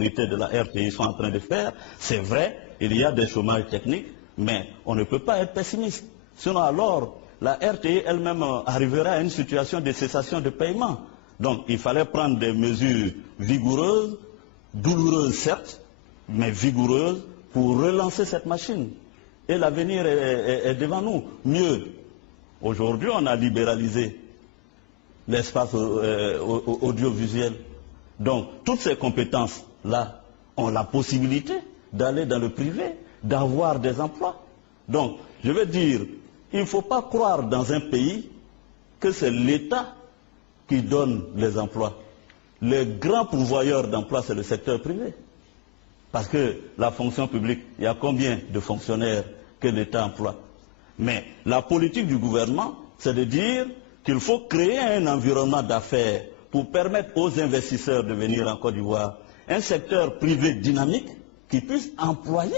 autorités de la RTI sont en train de faire. C'est vrai, il y a des chômages techniques, mais on ne peut pas être pessimiste. Sinon alors, la RTI elle-même arrivera à une situation de cessation de paiement. Donc il fallait prendre des mesures vigoureuses, douloureuses certes, mais vigoureuses pour relancer cette machine. Et l'avenir est devant nous. Mieux, aujourd'hui on a libéralisé l'espace audiovisuel. Donc toutes ces compétences-là ont la possibilité d'aller dans le privé, d'avoir des emplois. Donc je veux dire, il ne faut pas croire dans un pays que c'est l'État qui donne les emplois. Le grand pourvoyeur d'emplois, c'est le secteur privé. Parce que la fonction publique, il y a combien de fonctionnaires que l'État emploie? Mais la politique du gouvernement, c'est de dire qu'il faut créer un environnement d'affaires pour permettre aux investisseurs de venir en Côte d'Ivoire. Un secteur privé dynamique qui puisse employer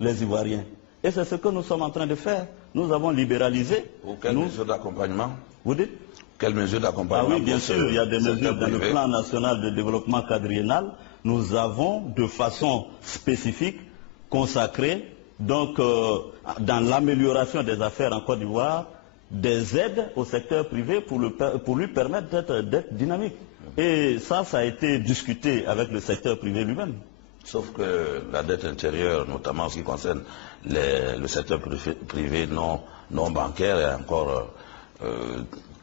les Ivoiriens. Et c'est ce que nous sommes en train de faire. Nous avons libéralisé. Ou quelles mesures d'accompagnement? Vous dites? Quelles mesures d'accompagnement? Ah oui, bien sûr, il y a des mesures dans le plan national de développement quadriennal. Nous avons de façon spécifique consacré, donc, dans l'amélioration des affaires en Côte d'Ivoire, des aides au secteur privé pour lui permettre d'être dynamique. Et ça a été discuté avec le secteur privé lui-même. Sauf que la dette intérieure, notamment en ce qui concerne le secteur privé non bancaire, est encore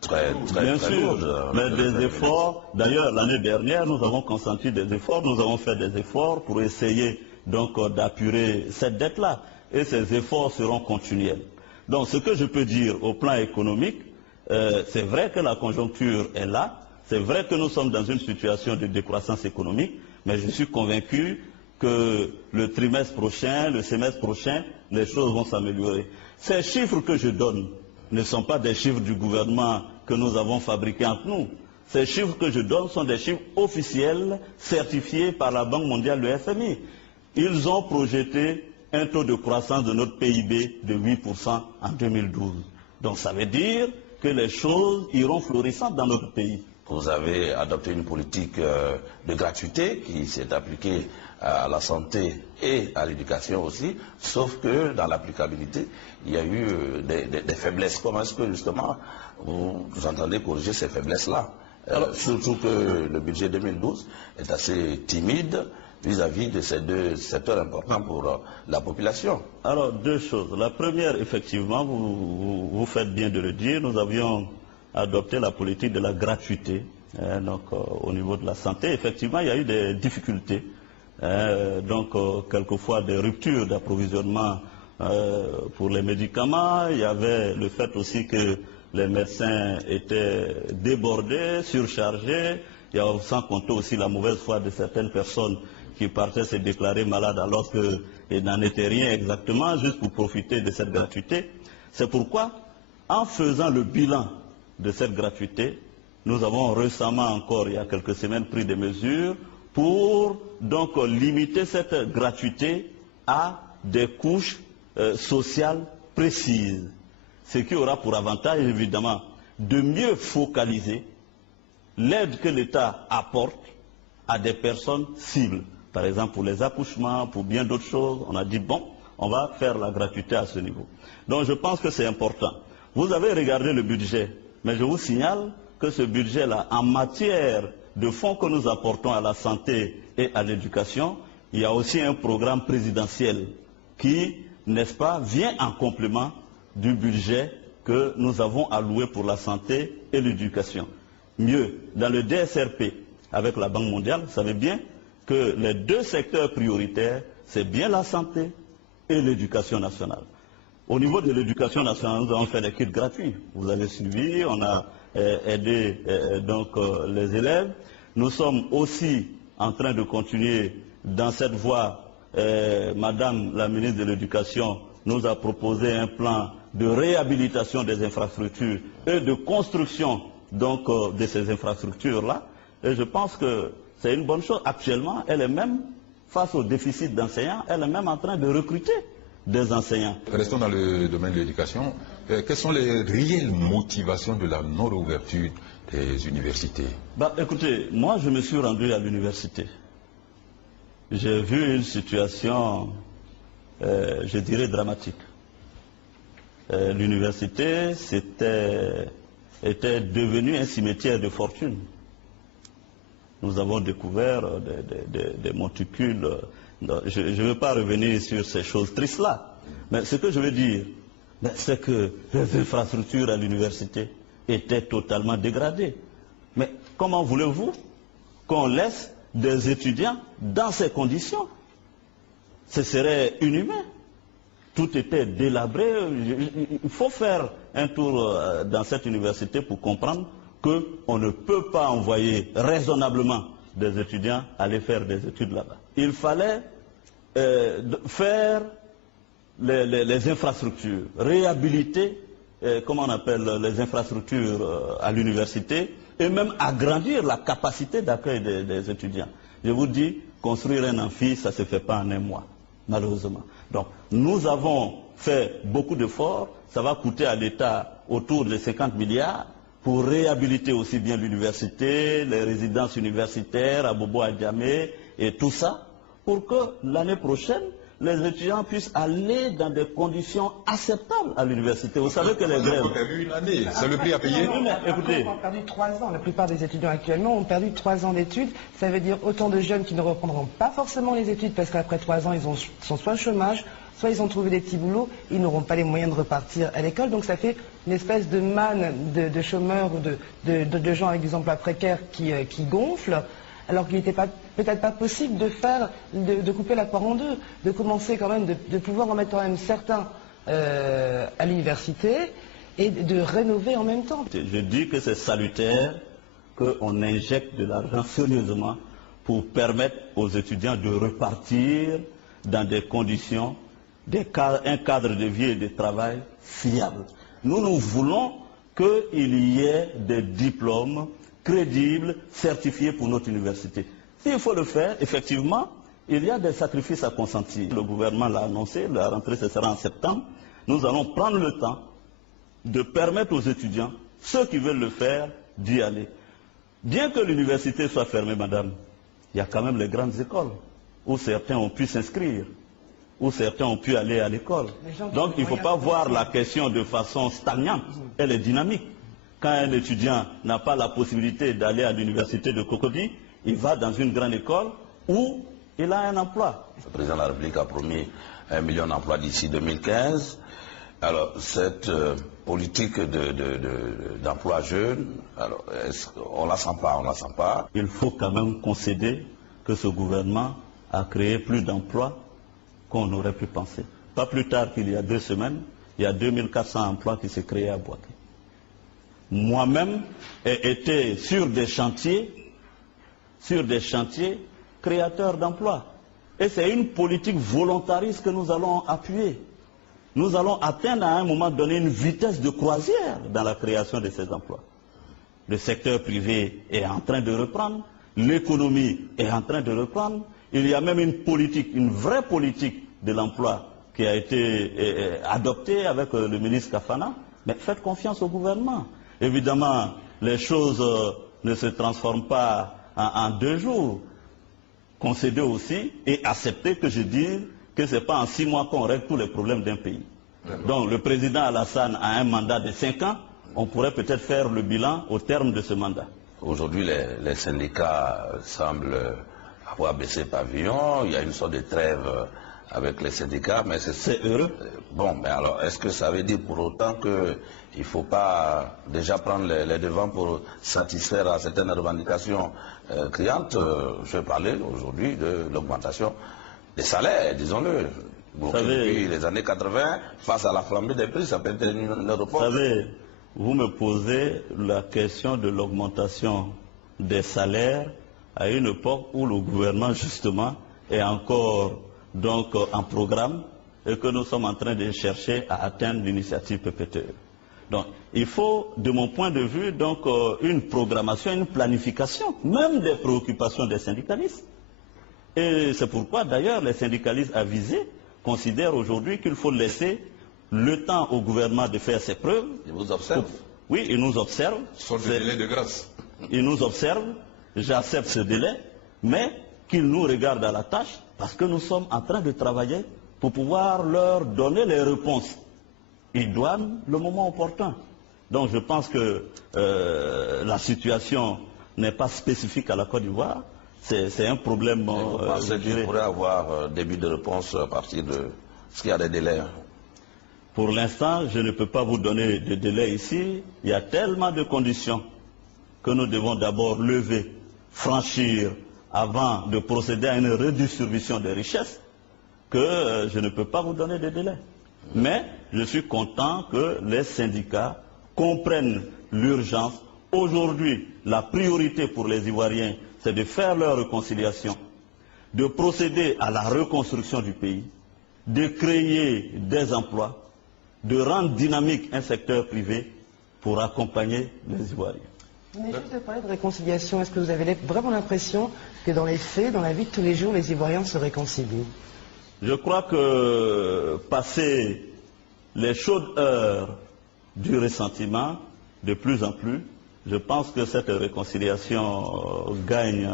très sûr, lourde. Mais des efforts, d'ailleurs l'année dernière nous avons consenti des efforts, nous avons fait des efforts pour essayer donc d'apurer cette dette-là. Et ces efforts seront continuels. Donc ce que je peux dire au plan économique, c'est vrai que la conjoncture est là, c'est vrai que nous sommes dans une situation de décroissance économique, mais je suis convaincu que le trimestre prochain, le semestre prochain, les choses vont s'améliorer. Ces chiffres que je donne ne sont pas des chiffres du gouvernement que nous avons fabriqués entre nous. Ces chiffres que je donne sont des chiffres officiels, certifiés par la Banque mondiale, le FMI. Ils ont projeté un taux de croissance de notre PIB de 8% en 2012. Donc ça veut dire que les choses iront florissantes dans notre pays. Vous avez adopté une politique de gratuité qui s'est appliquée à la santé et à l'éducation aussi, sauf que dans l'applicabilité, il y a eu des faiblesses. Comment est-ce que justement vous entendez corriger ces faiblesses-là? Surtout que le budget 2012 est assez timide vis-à-vis de ces deux secteurs importants pour la population. Alors deux choses. La première, effectivement, vous faites bien de le dire, nous avions adopté la politique de la gratuité. Au niveau de la santé, effectivement, il y a eu des difficultés. Quelquefois des ruptures d'approvisionnement pour les médicaments. Il y avait le fait aussi que les médecins étaient débordés, surchargés. Il y a sans compter aussi la mauvaise foi de certaines personnes qui partaient se déclarer malades alors qu'il n'en était rien exactement, juste pour profiter de cette gratuité. C'est pourquoi, en faisant le bilan de cette gratuité, nous avons récemment encore, il y a quelques semaines, pris des mesures pour donc limiter cette gratuité à des couches sociales précises. Ce qui aura pour avantage, évidemment, de mieux focaliser l'aide que l'État apporte à des personnes cibles. Par exemple, pour les accouchements, pour bien d'autres choses, on a dit, bon, on va faire la gratuité à ce niveau. Donc je pense que c'est important. Vous avez regardé le budget, mais je vous signale que ce budget-là, en matière de fonds que nous apportons à la santé et à l'éducation, il y a aussi un programme présidentiel qui, n'est-ce pas, vient en complément du budget que nous avons alloué pour la santé et l'éducation. Mieux, dans le DSRP, avec la Banque mondiale, vous savez bien que les deux secteurs prioritaires, c'est bien la santé et l'éducation nationale. Au niveau de l'éducation nationale, nous avons fait des kits gratuits. Vous avez suivi, on a aidé les élèves. Nous sommes aussi en train de continuer dans cette voie. Madame la ministre de l'Éducation nous a proposé un plan de réhabilitation des infrastructures et de construction de ces infrastructures-là. Et je pense que c'est une bonne chose. Actuellement, elle est même, face au déficit d'enseignants, elle est même en train de recruter des enseignants. Restons dans le domaine de l'éducation. Quelles sont les réelles motivations de la non-ouverture des universités? Écoutez, moi je me suis rendu à l'université. j'ai vu une situation, je dirais, dramatique. L'université était devenue un cimetière de fortune. Nous avons découvert des monticules. Je ne veux pas revenir sur ces choses tristes-là. Mais ce que je veux dire, c'est que les infrastructures à l'université étaient totalement dégradées. Mais comment voulez-vous qu'on laisse des étudiants dans ces conditions? Ce serait inhumain. Tout était délabré. Il faut faire un tour dans cette université pour comprendre qu'on ne peut pas envoyer raisonnablement des étudiants aller faire des études là-bas. Il fallait faire les infrastructures, réhabiliter, comment on appelle, les infrastructures à l'université, et même agrandir la capacité d'accueil des étudiants. Je vous dis, construire un amphi, ça ne se fait pas en un mois, malheureusement. Donc, nous avons fait beaucoup d'efforts, ça va coûter à l'État autour de 50 milliards pour réhabiliter aussi bien l'université, les résidences universitaires à Bobo Adjamé et tout ça, pour que l'année prochaine, les étudiants puissent aller dans des conditions acceptables à l'université. Vous savez que les grèves... On a perdu une année, c'est le prix à payer. Écoutez, on a perdu 3 ans. La plupart des étudiants actuellement ont perdu 3 ans d'études. Ça veut dire autant de jeunes qui ne reprendront pas forcément les études parce qu'après 3 ans, ils sont soit au chômage, soit ils ont trouvé des petits boulots, ils n'auront pas les moyens de repartir à l'école. Donc ça fait une espèce de manne de chômeurs ou de gens avec des emplois précaires qui gonflent. Alors qu'il n'était peut-être pas possible de couper la poire en deux, de commencer quand même, de pouvoir en mettre quand même certains à l'université et de rénover en même temps. Je dis que c'est salutaire qu'on injecte de l'argent sérieusement pour permettre aux étudiants de repartir dans des conditions, un cadre de vie et de travail fiable. Nous voulons qu'il y ait des diplômes crédible, certifié pour notre université. S'il faut le faire, effectivement, il y a des sacrifices à consentir. Le gouvernement l'a annoncé, la rentrée ce sera en septembre. Nous allons prendre le temps de permettre aux étudiants, ceux qui veulent le faire, d'y aller. Bien que l'université soit fermée, madame, il y a quand même les grandes écoles où certains ont pu s'inscrire, où certains ont pu aller à l'école. Donc il ne faut pas voir la question de façon stagnante, elle est dynamique. Quand un étudiant n'a pas la possibilité d'aller à l'université de Cocody, il va dans une grande école où il a un emploi. Le président de la République a promis 1 million d'emplois d'ici 2015. Alors, cette politique d'emploi jeune, alors, on ne la sent pas, on ne la sent pas. Il faut quand même concéder que ce gouvernement a créé plus d'emplois qu'on aurait pu penser. Pas plus tard qu'il y a 2 semaines, il y a 2400 emplois qui s'est créés à Boaké. Moi-même ai été sur des chantiers créateurs d'emplois. Et c'est une politique volontariste que nous allons appuyer. Nous allons atteindre à un moment donné une vitesse de croisière dans la création de ces emplois. Le secteur privé est en train de reprendre, l'économie est en train de reprendre. Il y a même une politique, une vraie politique de l'emploi qui a été adoptée avec le ministre Kafana. Mais faites confiance au gouvernement. Évidemment, les choses ne se transforment pas en 2 jours. Concéder aussi et accepter que je dise que ce n'est pas en 6 mois qu'on règle tous les problèmes d'un pays. Donc le président Alassane a un mandat de 5 ans, on pourrait peut-être faire le bilan au terme de ce mandat. Aujourd'hui, les syndicats semblent avoir baissé pavillon, il y a une sorte de trêve avec les syndicats, mais c'est heureux. Bon, mais alors, est-ce que ça veut dire pour autant qu'il ne faut pas déjà prendre les devants pour satisfaire à certaines revendications criantes? Je vais parler aujourd'hui de l'augmentation des salaires, disons-le. Depuis les années 80, face à la flambée des prix, ça peut être une réponse. Vous savez, vous me posez la question de l'augmentation des salaires à une époque où le gouvernement, justement, est encore donc en programme et que nous sommes en train de chercher à atteindre l'initiative PPTE. Donc, il faut, de mon point de vue, donc une programmation, une planification, même des préoccupations des syndicalistes. Et c'est pourquoi, d'ailleurs, les syndicalistes avisés considèrent aujourd'hui qu'il faut laisser le temps au gouvernement de faire ses preuves. Ils vous observent? Oui, ils nous observent. Sur le délai de grâce. Ils nous observent, j'accepte ce délai, mais qu'ils nous regardent à la tâche, parce que nous sommes en train de travailler pour pouvoir leur donner les réponses idoines le moment opportun. Donc je pense que la situation n'est pas spécifique à la Côte d'Ivoire, c'est un problème... Vous pensez qu'il pourrait avoir début de réponse à partir de... Est-ce qu'il y a des délais? Pour l'instant, je ne peux pas vous donner de délai ici. Il y a tellement de conditions que nous devons d'abord lever, franchir, avant de procéder à une redistribution des richesses, que je ne peux pas vous donner de délai. Mais je suis content que les syndicats comprennent l'urgence. Aujourd'hui, la priorité pour les Ivoiriens, c'est de faire leur réconciliation, de procéder à la reconstruction du pays, de créer des emplois, de rendre dynamique un secteur privé pour accompagner les Ivoiriens. Mais juste de parler de réconciliation, est-ce que vous avez vraiment l'impression que dans les faits, dans la vie de tous les jours, les Ivoiriens se réconcilient? Je crois que passer les chaudes heures du ressentiment, de plus en plus, je pense que cette réconciliation gagne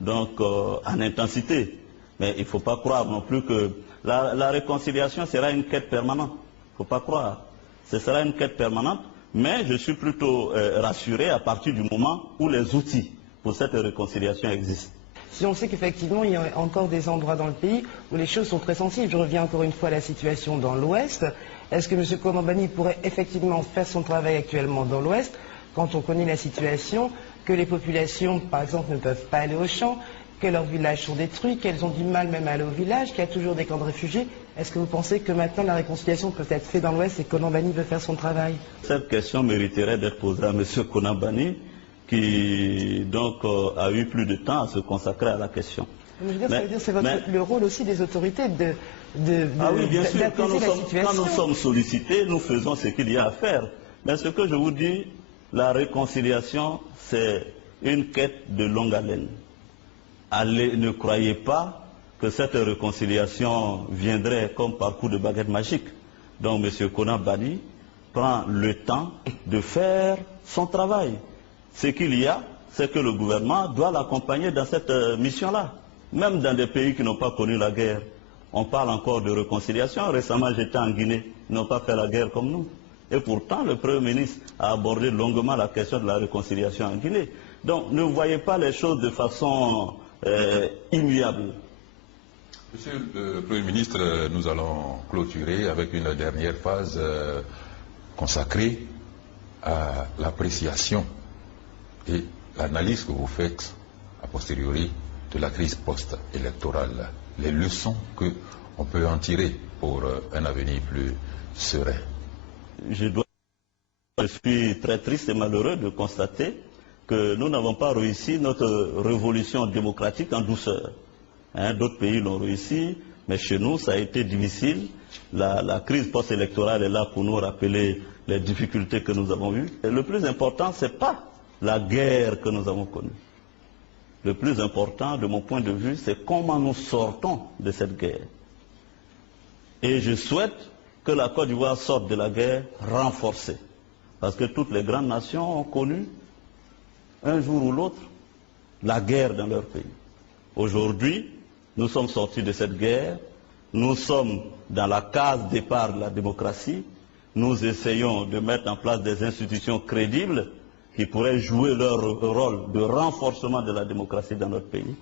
donc en intensité. Mais il ne faut pas croire non plus que la réconciliation sera une quête permanente. Il ne faut pas croire. Ce sera une quête permanente, mais je suis plutôt rassuré à partir du moment où les outils pour cette réconciliation existent. Si on sait qu'effectivement, il y a encore des endroits dans le pays où les choses sont très sensibles. Je reviens encore une fois à la situation dans l'Ouest. Est-ce que M. Konan-Banny pourrait effectivement faire son travail actuellement dans l'Ouest, quand on connaît la situation, que les populations, par exemple, ne peuvent pas aller au champ, que leurs villages sont détruits, qu'elles ont du mal même à aller au village, qu'il y a toujours des camps de réfugiés? Est-ce que vous pensez que maintenant la réconciliation peut être faite dans l'Ouest et que Konan-Banny veut faire son travail? Cette question mériterait d'être posée à M. Konan-Banny, qui donc a eu plus de temps à se consacrer à la question. Mais je veux dire, ça veut dire c'est le rôle aussi des autorités ah oui, bien sûr, quand nous situation. sommes sollicités, nous faisons ce qu'il y a à faire. Mais ce que je vous dis, la réconciliation, c'est une quête de longue haleine. Ne croyez pas que cette réconciliation viendrait comme par coup de baguette magique. Donc M. Konan-Banny prend le temps de faire son travail. Ce qu'il y a, c'est que le gouvernement doit l'accompagner dans cette mission-là. Même dans des pays qui n'ont pas connu la guerre, on parle encore de réconciliation. Récemment, j'étais en Guinée, ils n'ont pas fait la guerre comme nous. Et pourtant, le Premier ministre a abordé longuement la question de la réconciliation en Guinée. Donc, ne voyez pas les choses de façon immuable. Monsieur le Premier ministre, nous allons clôturer avec une dernière phase consacrée à l'appréciation et l'analyse que vous faites a posteriori de la crise post-électorale, les leçons qu'on peut en tirer pour un avenir plus serein. Je suis très triste et malheureux de constater que nous n'avons pas réussi notre révolution démocratique en douceur. D'autres pays l'ont réussi, mais chez nous, ça a été difficile. La crise post-électorale est là pour nous rappeler les difficultés que nous avons eues. Et le plus important, ce n'est pas la guerre que nous avons connue. Le plus important, de mon point de vue, c'est comment nous sortons de cette guerre. Et je souhaite que la Côte d'Ivoire sorte de la guerre renforcée. Parce que toutes les grandes nations ont connu, un jour ou l'autre, la guerre dans leur pays. Aujourd'hui, nous sommes sortis de cette guerre, nous sommes dans la case départ de la démocratie, nous essayons de mettre en place des institutions crédibles qui pourraient jouer leur rôle de renforcement de la démocratie dans notre pays.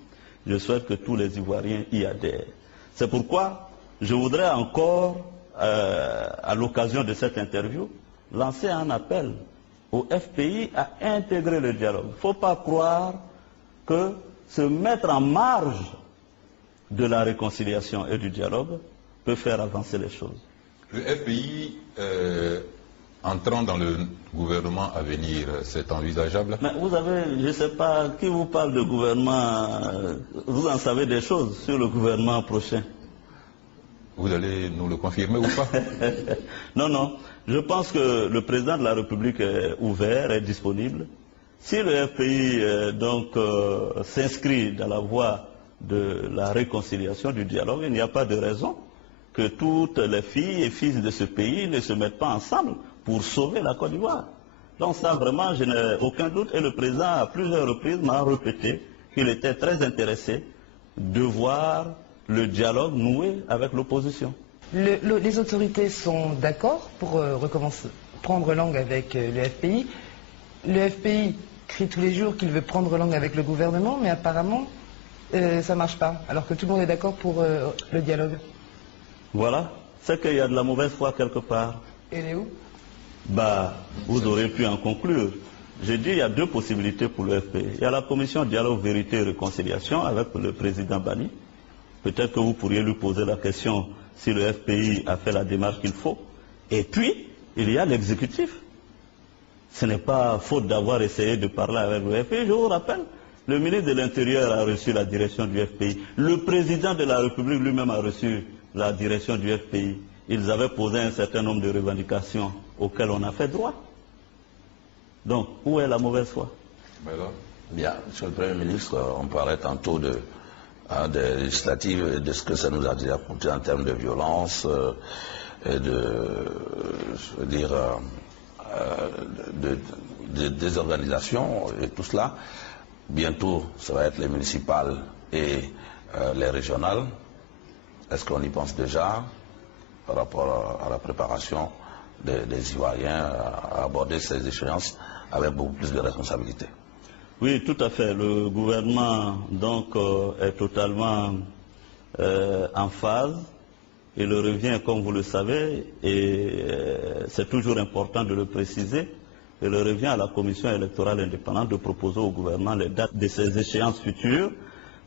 Je souhaite que tous les Ivoiriens y adhèrent. C'est pourquoi je voudrais encore, à l'occasion de cette interview, lancer un appel au FPI à intégrer le dialogue. Il ne faut pas croire que se mettre en marge de la réconciliation et du dialogue peut faire avancer les choses. Le FPI entrant dans le gouvernement à venir, c'est envisageable? Mais vous avez, je ne sais pas, qui vous parle de gouvernement, vous en savez des choses sur le gouvernement prochain? Vous allez nous le confirmer ou pas? Non, non. Je pense que le président de la République est ouvert, est disponible. Si le FPI s'inscrit dans la voie de la réconciliation, du dialogue, il n'y a pas de raison que toutes les filles et fils de ce pays ne se mettent pas ensemble pour sauver la Côte d'Ivoire. Donc ça, vraiment, je n'ai aucun doute. Et le président, à plusieurs reprises, m'a répété qu'il était très intéressé de voir le dialogue noué avec l'opposition. Les autorités sont d'accord pour prendre langue avec le FPI. Le FPI crie tous les jours qu'il veut prendre langue avec le gouvernement, mais apparemment, ça ne marche pas, alors que tout le monde est d'accord pour le dialogue. Voilà, c'est qu'il y a de la mauvaise foi quelque part. Et elle est où? Vous aurez pu en conclure. J'ai dit il y a deux possibilités pour le FPI. Il y a la commission dialogue, vérité et réconciliation avec le président Bani. Peut-être que vous pourriez lui poser la question si le FPI a fait la démarche qu'il faut. Et puis, il y a l'exécutif. Ce n'est pas faute d'avoir essayé de parler avec le FPI. Je vous rappelle, le ministre de l'Intérieur a reçu la direction du FPI. Le président de la République lui-même a reçu la direction du FPI. Ils avaient posé un certain nombre de revendications auxquelles on a fait droit. Donc, où est la mauvaise foi? Bien, Monsieur le Premier ministre, on parlait tantôt des législatives et de ce que ça nous a déjà apporté en termes de violence et de désorganisation et tout cela. Bientôt, ça va être les municipales et les régionales. Est-ce qu'on y pense déjà par rapport à la préparation des Ivoiriens à aborder ces échéances avec beaucoup plus de responsabilités? Oui, tout à fait. Le gouvernement donc est totalement en phase. Il revient, comme vous le savez, et c'est toujours important de le préciser, il revient à la commission électorale indépendante de proposer au gouvernement les dates de ces échéances futures,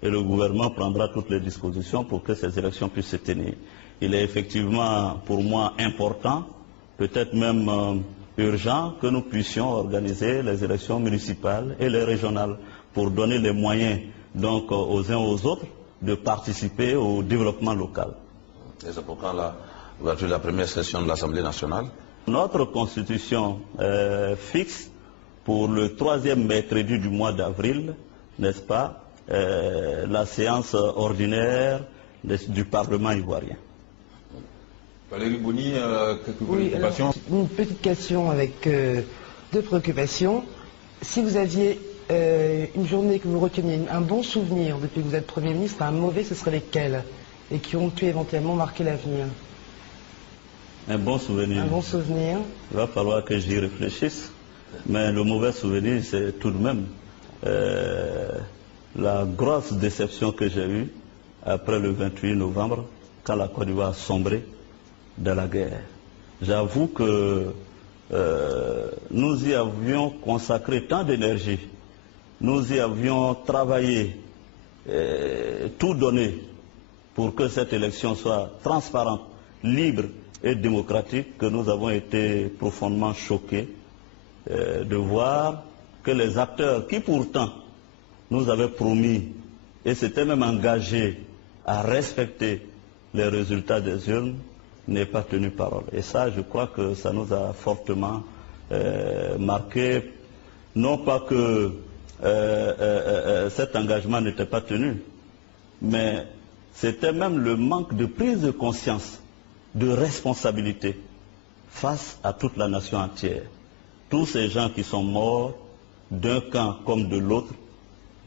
et le gouvernement prendra toutes les dispositions pour que ces élections puissent se tenir. Il est effectivement, pour moi, important, peut-être même urgent, que nous puissions organiser les élections municipales et les régionales pour donner les moyens donc aux uns aux autres de participer au développement local. Et c'est pourquoi l'ouverture de la première session de l'Assemblée nationale? Notre constitution fixe pour le 3e mercredi du mois d'avril, n'est-ce pas, la séance ordinaire du Parlement ivoirien. Valérie Boni, quelques préoccupations? Alors, une petite question avec deux préoccupations. Si vous aviez une journée que vous reteniez, un bon souvenir depuis que vous êtes Premier ministre, un mauvais, ce serait lesquels? Et qui ont pu éventuellement marquer l'avenir? Un bon souvenir. Un bon souvenir. Il va falloir que j'y réfléchisse. Mais le mauvais souvenir, c'est tout de même la grosse déception que j'ai eue après le 28 novembre, quand la Côte d'Ivoire a sombré dans la guerre. J'avoue que nous y avions consacré tant d'énergie, nous y avions travaillé, tout donné pour que cette élection soit transparente, libre et démocratique, que nous avons été profondément choqués de voir que les acteurs qui pourtant nous avaient promis et s'étaient même engagés à respecter les résultats des urnes n'aient pas tenu parole. Et ça, je crois que ça nous a fortement marqué. Non pas que cet engagement n'était pas tenu, mais c'était même le manque de prise de conscience, de responsabilité face à toute la nation entière. Tous ces gens qui sont morts, d'un camp comme de l'autre,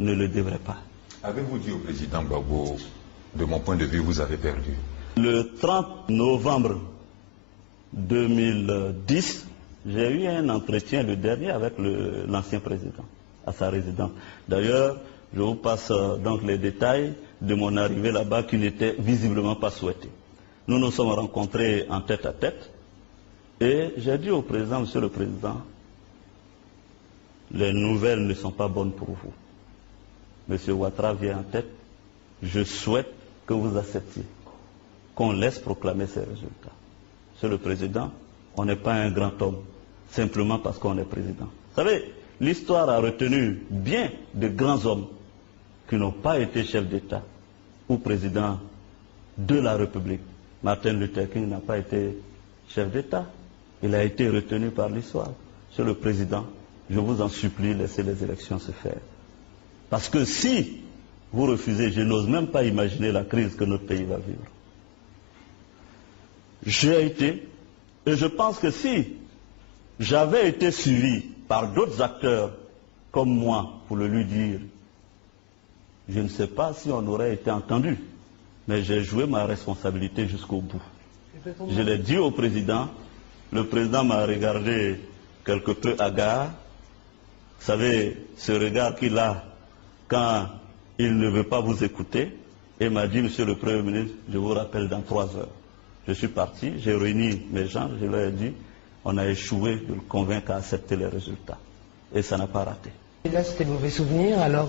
ne le devraient pas. Avez-vous dit au président Gbagbo, de mon point de vue, vous avez perdu? Le 30 novembre 2010, j'ai eu un entretien, le dernier, avec l'ancien président, à sa résidence. D'ailleurs, je vous passe donc les détails de mon arrivée là-bas qui n'était visiblement pas souhaité. Nous nous sommes rencontrés en tête à tête et j'ai dit au président, Monsieur le Président, les nouvelles ne sont pas bonnes pour vous. Monsieur Ouattara vient en tête, je souhaite que vous acceptiez qu'on laisse proclamer ces résultats. Monsieur le Président, on n'est pas un grand homme, simplement parce qu'on est président. Vous savez, l'histoire a retenu bien de grands hommes qui n'ont pas été chefs d'État ou président de la République. Martin Luther King n'a pas été chef d'État. Il a été retenu par l'histoire. Monsieur le Président, je vous en supplie, laissez les élections se faire. Parce que si vous refusez, je n'ose même pas imaginer la crise que notre pays va vivre. J'ai été, et je pense que si j'avais été suivi par d'autres acteurs comme moi pour le lui dire, je ne sais pas si on aurait été entendu. Mais j'ai joué ma responsabilité jusqu'au bout. Je l'ai dit au président. Le président m'a regardé quelque peu hagard. Vous savez, ce regard qu'il a quand il ne veut pas vous écouter. Et m'a dit, Monsieur le Premier ministre, je vous rappelle dans 3 heures. Je suis parti, j'ai réuni mes gens, je leur ai dit, on a échoué de le convaincre à accepter les résultats. Et ça n'a pas raté. Et là, c'était le mauvais souvenir. Alors,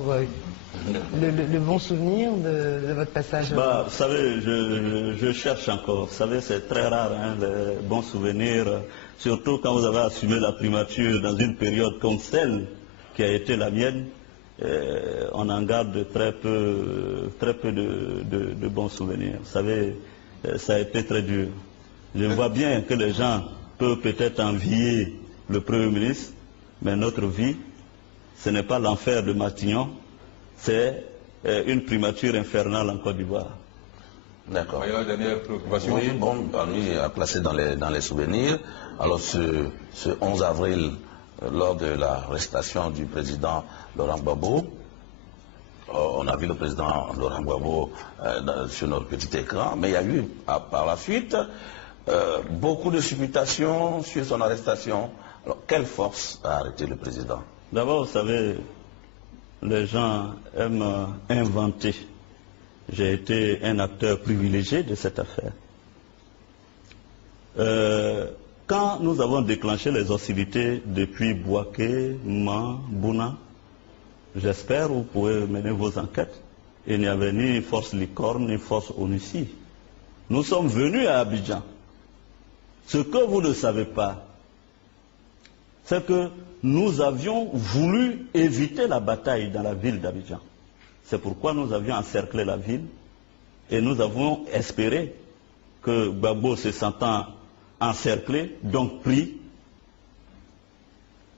le bon souvenir de votre passage Vous savez, je cherche encore. Vous savez, c'est très rare, hein, les bons souvenirs. Surtout quand vous avez assumé la primature dans une période comme celle qui a été la mienne. On en garde très peu de bons souvenirs. Vous savez, ça a été très dur. Je vois bien que les gens peuvent peut-être envier le Premier ministre, mais notre vie, ce n'est pas l'enfer de Matignon, c'est une primature infernale en Côte d'Ivoire. D'accord. La dernière préoccupation. Oui, bon, lui a placé dans les souvenirs. Alors ce 11 avril, lors de l'arrestation du président Laurent Gbagbo, on a vu le président Laurent Gbagbo sur notre petit écran, mais il y a eu par la suite beaucoup de supputations sur son arrestation. Alors quelle force a arrêté le président? D'abord, vous savez, les gens aiment inventer. J'ai été un acteur privilégié de cette affaire. Quand nous avons déclenché les hostilités depuis Bouaké, Man, Bouna, j'espère que vous pouvez mener vos enquêtes. Il n'y avait ni force licorne, ni force ONUCI. Nous sommes venus à Abidjan. Ce que vous ne savez pas, c'est que nous avions voulu éviter la bataille dans la ville d'Abidjan. C'est pourquoi nous avions encerclé la ville et nous avons espéré que Gbagbo, se sentant encerclé, donc pris,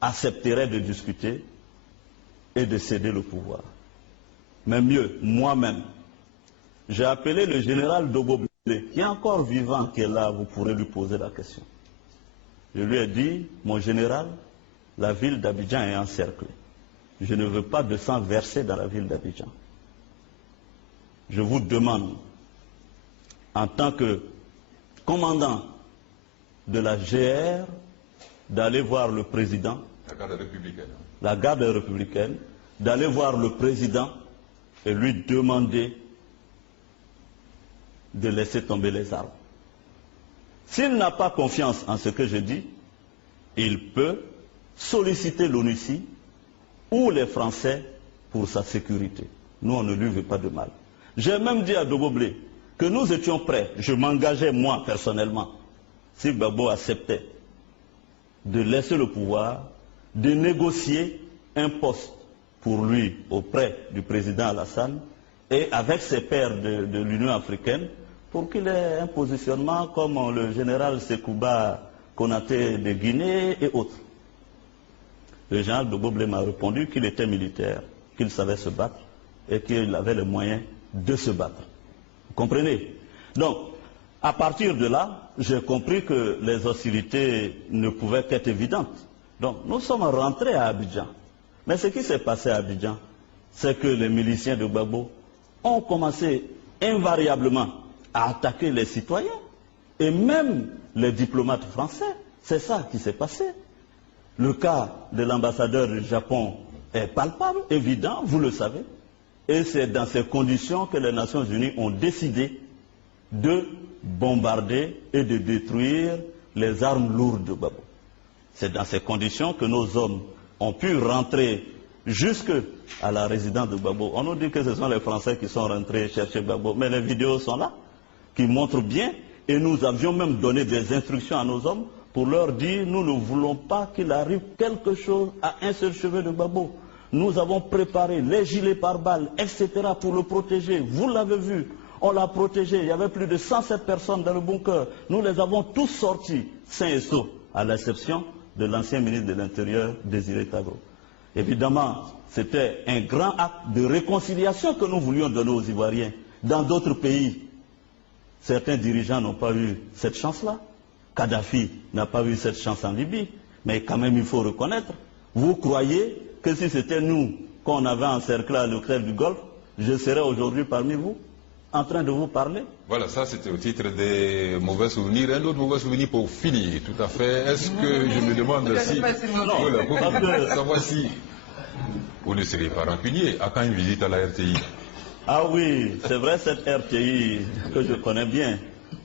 accepterait de discuter et de céder le pouvoir. Mais mieux, moi-même, j'ai appelé le général Dogo Blé, qui est encore vivant, qui est là, vous pourrez lui poser la question. Je lui ai dit, mon général, la ville d'Abidjan est encerclée. Je ne veux pas de sang versé dans la ville d'Abidjan. Je vous demande, en tant que commandant de la GR, d'aller voir le président, la garde républicaine, d'aller voir le président et lui demander de laisser tomber les armes. S'il n'a pas confiance en ce que je dis, il peut solliciter l'ONUCI ou les Français pour sa sécurité. Nous, on ne lui veut pas de mal. J'ai même dit à Dogo Blé que nous étions prêts, je m'engageais moi personnellement, si Gbagbo acceptait de laisser le pouvoir, de négocier un poste pour lui auprès du président Alassane et avec ses pairs de l'Union africaine pour qu'il ait un positionnement comme le général Sekouba Konaté de Guinée et autres. Le général Dogo Blé m'a répondu qu'il était militaire, qu'il savait se battre et qu'il avait les moyens de se battre. Vous comprenez? Donc, à partir de là, j'ai compris que les hostilités ne pouvaient qu'être évidentes. Donc, nous sommes rentrés à Abidjan. Mais ce qui s'est passé à Abidjan, c'est que les miliciens de Gbagbo ont commencé invariablement à attaquer les citoyens et même les diplomates français. C'est ça qui s'est passé. Le cas de l'ambassadeur du Japon est palpable, évident, vous le savez. Et c'est dans ces conditions que les Nations Unies ont décidé de bombarder et de détruire les armes lourdes de Gbagbo. C'est dans ces conditions que nos hommes ont pu rentrer jusque à la résidence de Gbagbo. On nous dit que ce sont les Français qui sont rentrés chercher Gbagbo, mais les vidéos sont là, qui montrent bien, et nous avions même donné des instructions à nos hommes pour leur dire, nous ne voulons pas qu'il arrive quelque chose à un seul cheveu de Gbagbo. Nous avons préparé les gilets pare-balles, etc. pour le protéger. Vous l'avez vu, on l'a protégé. Il y avait plus de 107 personnes dans le bunker. Nous les avons tous sortis, sains et saufs, à l'exception de l'ancien ministre de l'Intérieur, Désiré Tagro. Évidemment, c'était un grand acte de réconciliation que nous voulions donner aux Ivoiriens. Dans d'autres pays, certains dirigeants n'ont pas eu cette chance-là. Kadhafi n'a pas eu cette chance en Libye. Mais quand même, il faut reconnaître. Vous croyez que si c'était nous qu'on avait encerclé à l'hôtel du Golfe, je serais aujourd'hui parmi vous, en train de vous parler. Voilà, ça c'était au titre des mauvais souvenirs. Un autre mauvais souvenir pour finir, tout à fait. Est-ce que je me demande si... Voilà, pour savoir si vous ne serez pas rancunier à quand une visite à la RTI? Ah oui, c'est vrai, cette RTI que je connais bien.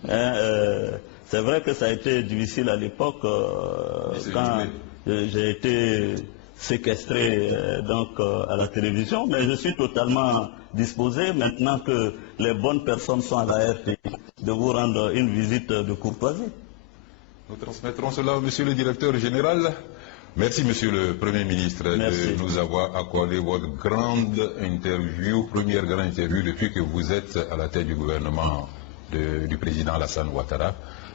C'est vrai que ça a été difficile à l'époque quand j'ai été séquestré à la télévision, mais je suis totalement disposé, maintenant que les bonnes personnes sont à la RTI, de vous rendre une visite de courtoisie. Nous transmettrons cela au monsieur le directeur général. Merci monsieur le Premier ministre de nous avoir accordé votre grande interview, première grande interview depuis que vous êtes à la tête du gouvernement du président Alassane Ouattara.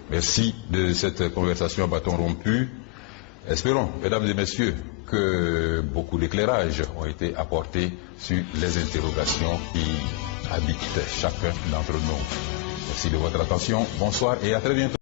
Merci de cette conversation à bâton rompu. Espérons, mesdames et messieurs, que beaucoup d'éclairages ont été apportés sur les interrogations qui habitent chacun d'entre nous. Merci de votre attention. Bonsoir et à très bientôt.